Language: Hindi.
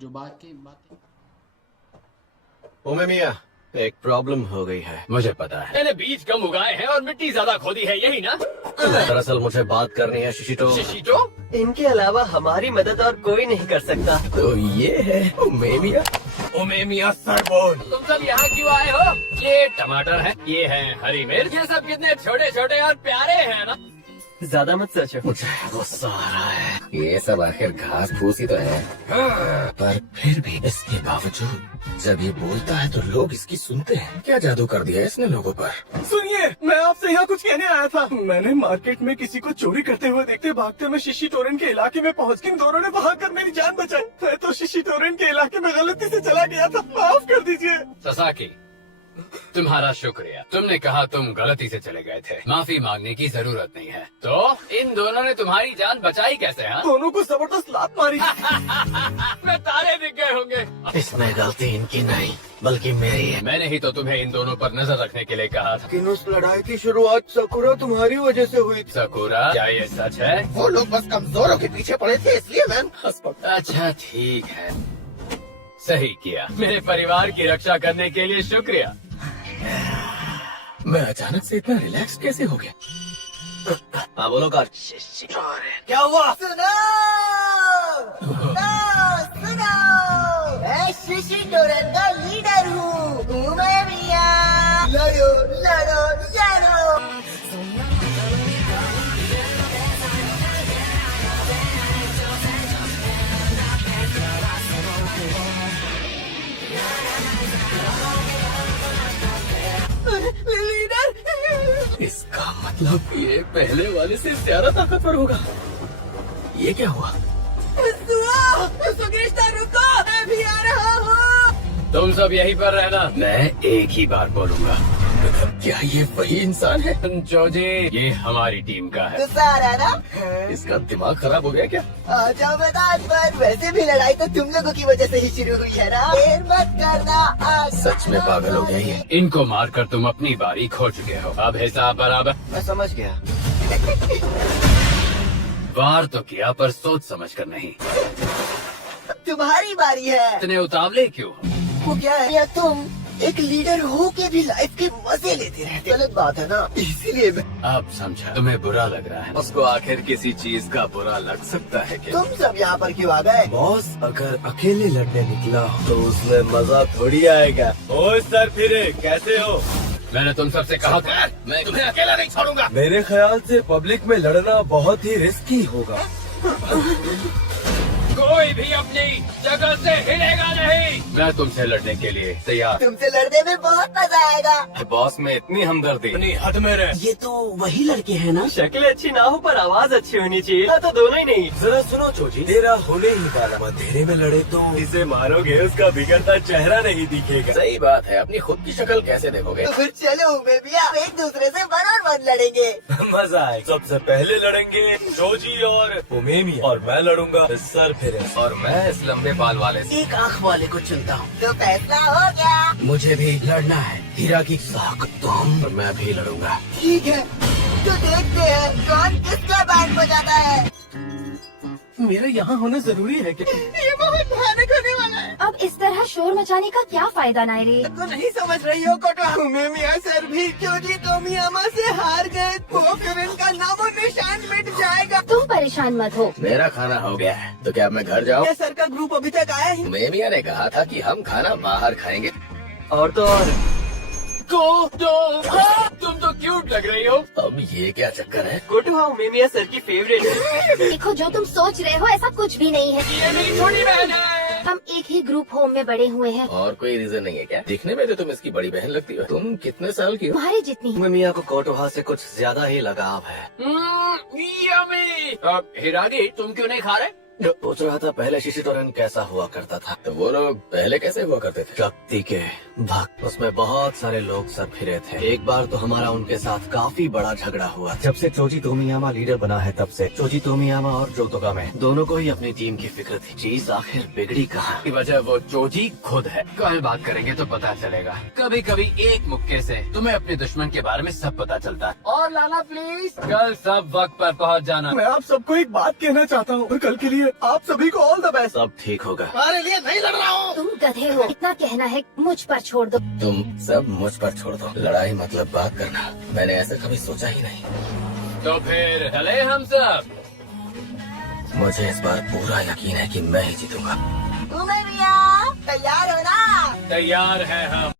जो बाकी बातें ओमे मिया, एक प्रॉब्लम हो गई है। मुझे पता है। मैंने बीज कम उगाए हैं और मिट्टी ज्यादा खोदी है, यही ना? दरअसल मुझे बात करनी है शिशिटो। शिशिटो? इनके अलावा हमारी मदद और कोई नहीं कर सकता। तो ये है ओमे मिया। ओमे मिया सरबोन। तुम सब यहाँ क्यों आए हो? ये टमाटर है, ये है हरी मिर्च, ये सब कितने छोटे छोटे और प्यारे हैं ना? ज्यादा मत सोचो। मुझे गुस्सा आ रहा है। ये सब आखिर घास फूस ही तो है। पर फिर भी इसके बावजूद जब ये बोलता है तो लोग इसकी सुनते हैं। क्या जादू कर दिया इसने लोगों पर? सुनिए, मैं आपसे यहाँ कुछ कहने आया था। मैंने मार्केट में किसी को चोरी करते हुए देखते भागते मैं शिशी टोरेन के इलाके में पहुँच गई। दोनों ने भागकर मेरी जान बचाई। मैं तो शिशी टोरेन के इलाके में गलती से चला गया था, माफ कर दीजिए। ससाकी, तुम्हारा शुक्रिया। तुमने कहा तुम गलती से चले गए थे, माफी मांगने की जरूरत नहीं है। तो इन दोनों ने तुम्हारी जान बचाई कैसे? हाँ? दोनों को जबरदस्त लात मारी। मैं तारे दिख गए होंगे। इसमें गलती इनकी नहीं बल्कि मेरी है। मैंने ही तो तुम्हें इन दोनों पर नजर रखने के लिए कहा था। लेकिन उस लड़ाई की शुरुआत सकुरा तुम्हारी वजह से हुई थी। सकुरा, क्या ये सच है? वो लोग बस कमजोरों के पीछे पड़े थे इसलिए मैं हंस पड़ा। अच्छा ठीक है, सही किया। मेरे परिवार की रक्षा करने के लिए शुक्रिया। मैं अचानक से इतना रिलैक्स कैसे हो गया? हाँ बोलो कार। क्या हुआ? सुनो मैं शिशी टोरेन का लीडर हूँ। तुम्हें भैया लड़ो लड़ो लड़ो। लीडर, इसका मतलब ये पहले वाले से ज्यादा ताकतवर होगा। ये क्या हुआ? रुको, मैं भी आ रहा हूँ। तुम सब यहीं पर रहना। मैं एक ही बार बोलूंगा। क्या ये वही इंसान है? जोजी, ये हमारी टीम का है। गुस्सा आ रहा है ना? इसका दिमाग खराब हो गया क्या? आ जाओ मैदान पर। वैसे भी लड़ाई तो तुम लोगों की वजह से ही शुरू हुई है ना। देर मत करना। आज सच में पागल हो गया ये। इनको मारकर तुम अपनी बारी खो चुके हो। अब हिसाब बराबर। मैं समझ गया। वार तो किया पर सोच समझ कर नहीं। तुम्हारी बारी है। इतने उतावले क्यों? वो क्या है या तुम एक लीडर हो के भी लाइफ के मजे लेते रहते। गलत बात है ना, इसीलिए मैं। अब समझा, तुम्हें बुरा लग रहा है। उसको आखिर किसी चीज का बुरा लग सकता है क्या? तुम सब यहाँ पर क्यों आ गए? बॉस अगर अकेले लड़ने निकला तो उसमें मजा थोड़ी आएगा। ओ सर फिरे, कैसे हो? मैंने तुम सबसे कहा था मैं तुम्हें अकेला नहीं छोड़ूंगा। मेरे ख्याल से पब्लिक में लड़ना बहुत ही रिस्की होगा। कोई भी अपनी जगह से हिलेगा नहीं। मैं तुमसे लड़ने के लिए तैयार। तुमसे लड़ने में बहुत मजा आएगा। बॉस में इतनी हमदर्दी अपनी हद में रह। ये तो वही लड़के हैं ना? शक्ल अच्छी ना हो पर आवाज अच्छी होनी चाहिए। हाँ, तो दोनों ही नहीं। जरा सुनो चोजी, तेरा होने ही वाला अंधेरे में लड़े तो इसे मारोगे, उसका बिगड़ता चेहरा नहीं दिखेगा। सही बात है। अपनी खुद की शक्ल कैसे देखोगे? तो फिर चलो बेबिया, एक दूसरे से वन और वन लड़ेंगे। मजा आए। सबसे पहले लड़ेंगे चोजी और उमेमी, और मैं लड़ूंगा सर फिरे। और मैं इस लंबे बाल वाले से। एक आँख वाले को चुनता हूँ। तो फैसला हो गया। मुझे भी लड़ना है। हीरा की साख तुम और मैं भी लड़ूंगा। ठीक है, तो देखते हैं कौन किसका बैंड बजाता है। मेरा यहाँ होना जरूरी है क्या? ये बहुत भयानक होने वाला है। अब इस तरह शोर मचाने का क्या फायदा नायरे? तो नहीं समझ रही हो कोटवा? मिया सर भी चोजी तोमियामा से हार गए तो फिर इनका नामो निशान मिट जाएगा। तुम परेशान मत हो। मेरा खाना हो गया है तो क्या मैं घर जाऊँ? ये सर का ग्रुप अभी तक आया ही। मेमिया ने कहा था कि हम खाना बाहर खाएंगे। और तो और तुम तो क्यूट लग रही हो। अब ये क्या चक्कर है? कोटुहा उमेमिया सर की फेवरेट है। देखो, जो तुम सोच रहे हो ऐसा कुछ भी नहीं है। ये मेरी छोटी बहन है। हम एक ही ग्रुप होम में बड़े हुए हैं। और कोई रीजन नहीं है क्या? दिखने में तो तुम इसकी बड़ी बहन लगती हो। तुम कितने साल की हो? तुम्हारे जितनी। उमेमिया को कोटुहा से कुछ ज्यादा ही लगाव है। यम्मी। हिरागी, तुम क्यों नहीं खा रहे? सोच रहा था पहले शिशिटोरेन कैसा हुआ करता था। तो वो लोग पहले कैसे हुआ करते थे? शक्ति के भक्त, उसमें बहुत सारे लोग सर फिरे थे। एक बार तो हमारा उनके साथ काफी बड़ा झगड़ा हुआ। जब से चोजी तोमियामा लीडर बना है तब से चोजी तोमियामा और जोतोगामे दोनों को ही अपनी टीम की फिक्र थी। चीज आखिर बिगड़ी कहाँ? की वजह वो चोजी खुद है। कल बात करेंगे तो पता चलेगा। कभी कभी एक मुक्के से तुम्हें अपने दुश्मन के बारे में सब पता चलता है। और लाला प्लीज, कल सब वक्त पर पहुंच जाना। मैं आप सबको एक बात कहना चाहता हूँ, और कल के लिए आप सभी को ऑल द बेस्ट। सब ठीक होगा। तुम्हारे लिए नहीं लड़ रहा हूँ। तुम गधे हो, इतना कहना है मुझ पर छोड़ दो। तुम सब मुझ पर छोड़ दो। लड़ाई मतलब बात करना, मैंने ऐसा कभी सोचा ही नहीं। तो फिर चले हम सब। मुझे इस बार पूरा यकीन है कि मैं ही जीतूंगा। तुम्हें भैया तैयार हो ना? तैयार है हम।